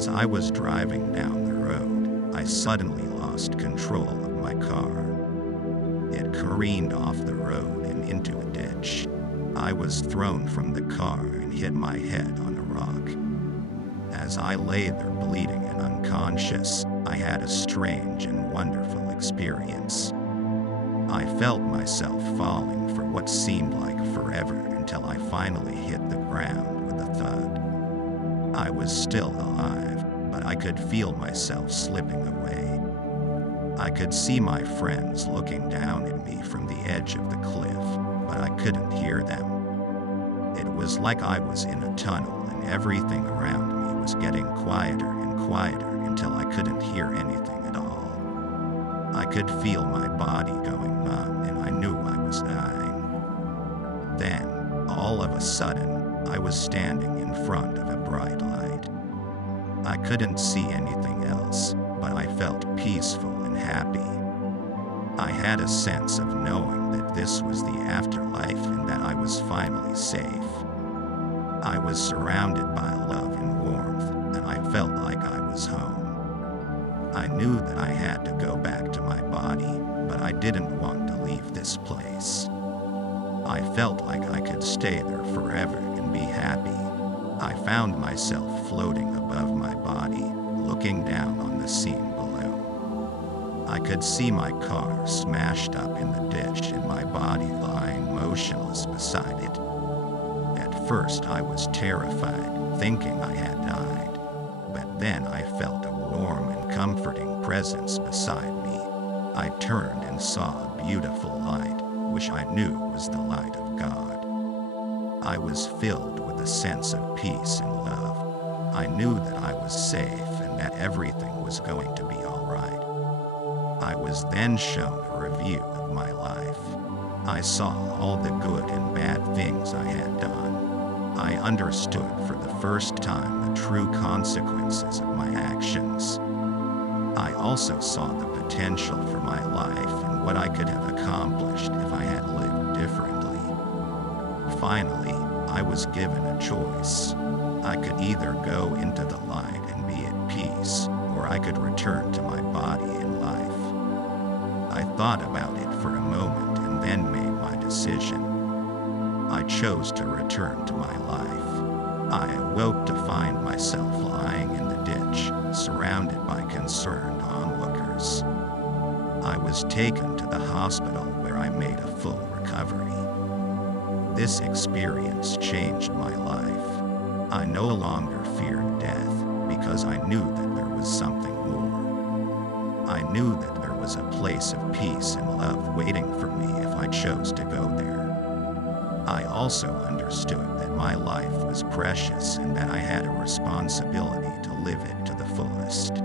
As I was driving down the road, I suddenly lost control of my car. It careened off the road and into a ditch. I was thrown from the car and hit my head on a rock. As I lay there bleeding and unconscious, I had a strange and wonderful experience. I felt myself falling for what seemed like forever until I finally hit the ground with a thud. I was still alive, but I could feel myself slipping away. I could see my friends looking down at me from the edge of the cliff, but I couldn't hear them. It was like I was in a tunnel and everything around me was getting quieter and quieter until I couldn't hear anything at all. I could feel my body going numb and I knew I was dying. Then, all of a sudden, I was standing in front of a bright light. I couldn't see anything else, but I felt peaceful and happy. I had a sense of knowing that this was the afterlife and that I was finally safe. I was surrounded by love and warmth, and I felt like I was home. I knew that I had to go back to my body, but I didn't want to leave this place. I felt like I could stay there forever and be happy. I found myself floating above my body, looking down on the scene below. I could see my car smashed up in the ditch and my body lying motionless beside it. At first I was terrified, thinking I had died, but then I felt a warm and comforting presence beside me. I turned and saw a beautiful light, which I knew was the light of God. I was filled with a sense of peace and love. I knew that I was safe and that everything was going to be all right. I was then shown a review of my life. I saw all the good and bad things I had done. I understood for the first time the true consequences of my actions. I also saw the potential for my life and what I could have accomplished if I had lived differently. Finally, I was given a choice. I could either go into the light and be at peace, or I could return to my body and life. I thought about it for a moment and then made my decision. I chose to return to my life. I awoke to find myself lying in the ditch, surrounded by concerned onlookers. I was taken to the hospital where I made a full recovery. This experience changed my life. I no longer feared death because I knew that there was something more. I knew that there was a place of peace and love waiting for me if I chose to go there. I also understood that my life was precious and that I had a responsibility to live it to the fullest.